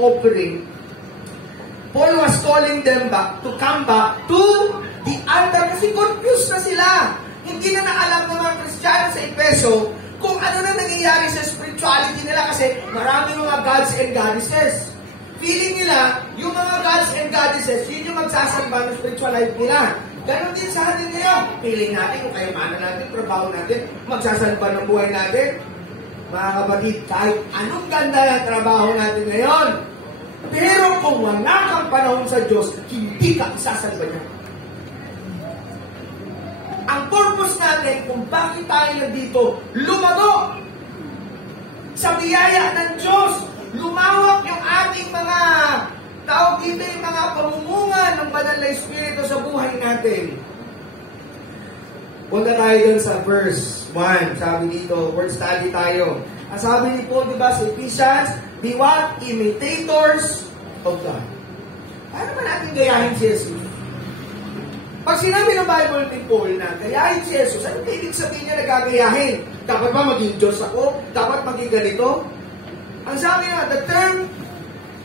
offering, Paul was calling them back to come back to the altar kasi confused na sila. Hindi na naalam ng mga Kristiyano sa Efeso kung ano na nangyayari sa spirituality nila kasi maraming mga gods and goddesses. Feeling nila, yung mga gods and goddesses, yun yung magsasamba ng spiritual life nila. Ganon din sa atin ngayon. Feeling natin, kung kayamanan natin, trabaho natin, magsasamba ng buhay natin. Mga kapatid, kahit anong ganda ng trabaho natin ngayon, pero kung wala kang panahon sa Diyos, hindi ka isasalba niya. Ang purpose natin kung bakit tayo nandito, lumago sa biyaya ng Diyos, lumawak yung ating mga tawag dito, yung mga pamumungan ng banal na Espiritu sa buhay natin. Punta tayo dun sa verse 1. Sabi dito, word study tayo. Ang sabi ni Paul, diba, sa Ephesians, be what? Imitators of God. Paano ba natin gayahin si Jesus? Pag sinabi ng Bible ni Paul na gayahin si Jesus, ano ibig sabihin niya na gagayahin? Dapat ba maging Diyos ako? Dapat maging ganito? Ang sabi nga, the term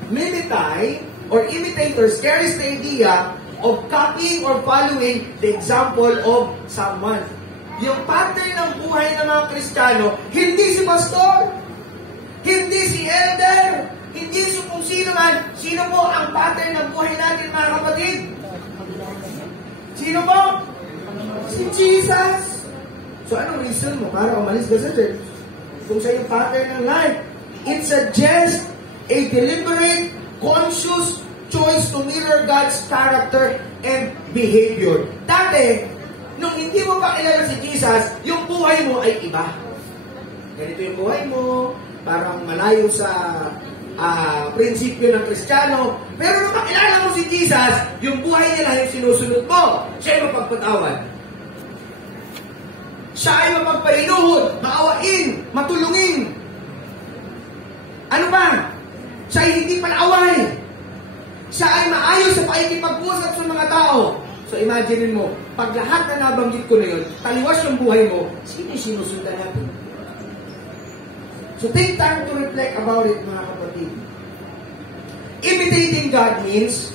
mimitai or imitators carries the idea of copying or following the example of someone. Yung pattern ng buhay ng mga Kristiyano, hindi si pastor, hindi si elder, hindi si kung sino man. Sino po ang pattern ng buhay natin, mga kapatid? Sino po? Si Jesus. So, anong reason mo para umalis ka sa church? Kung sa yung pattern ng life, it suggests a deliberate, conscious choice to mirror God's character and behavior. Dati, nung hindi mo pa kilala si Jesus, yung buhay mo ay iba. Ganito yung buhay mo, parang malayo sa prinsipyo ng Kristiyano. Pero nung makilala mo si Jesus, yung buhay niya yung sinusunod mo. Siya ay mapagpatawad. Siya ay mapagpalinuhod, maawain, matulungin. Ano ba? Siya ay hindi panaway. Siya ay maayos sa pakikipag-usap sa mga tao. So imagine mo, pag lahat na nabanggit ko na yun, taliwas yung buhay mo, sino yung sinusundan natin? So take time to reflect about it, mga kapatid. Imitating God means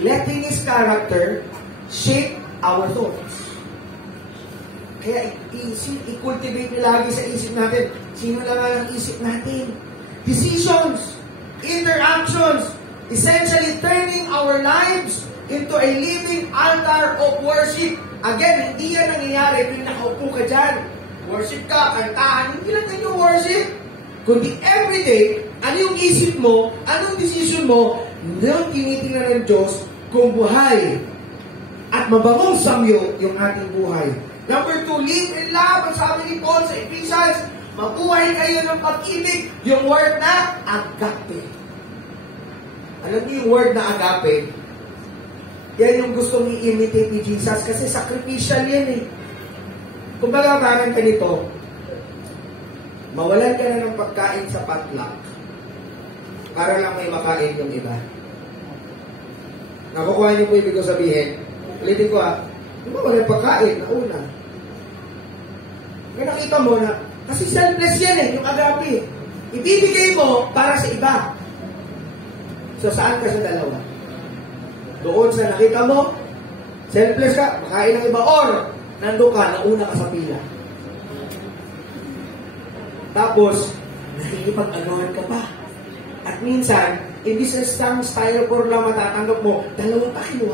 letting His character shape our thoughts. Kaya i-cultivate lagi sa isip natin, sino lang ang isip natin? Decisions, interactions, essentially turning our lives into a living altar of worship. Again, hindi yan nangyayari kung nakaupo ka dyan. Worship ka, kantahan, hindi lang kayo worship. Kundi everyday, ano yung isip mo, anong decision mo, nang tinitingnan ng Diyos kung buhay at mabangong samyo yung ating buhay. Number 2, live in love. Ang sabi ni Paul sa Ephesians, mabuhay kayo ng pag-ibig, yung word na agape. Alam niyo yung word na agape? Yan yung gustong i-imitate ni Jesus kasi sacrificial yan eh. Kung baga parang ganito, mawalan ka na ng pagkain sa potluck para lang may makain yung iba. Nakukuha niyo po ibig ko sabihin. Ulitin ko di ba walang pagkain na una? Kaya nakita mo na, kasi selfless yan eh, yung agape. Ibibigay mo para sa iba. So saan ka sa dalawa? Doon sa nakita mo, selfless ka, makain ng iba, or nandun ka, nauna ka sa pila. Tapos, nakikipag-anuhan ka pa. At minsan, imbis na styrofoam lang matatanggap mo, 2 kilo.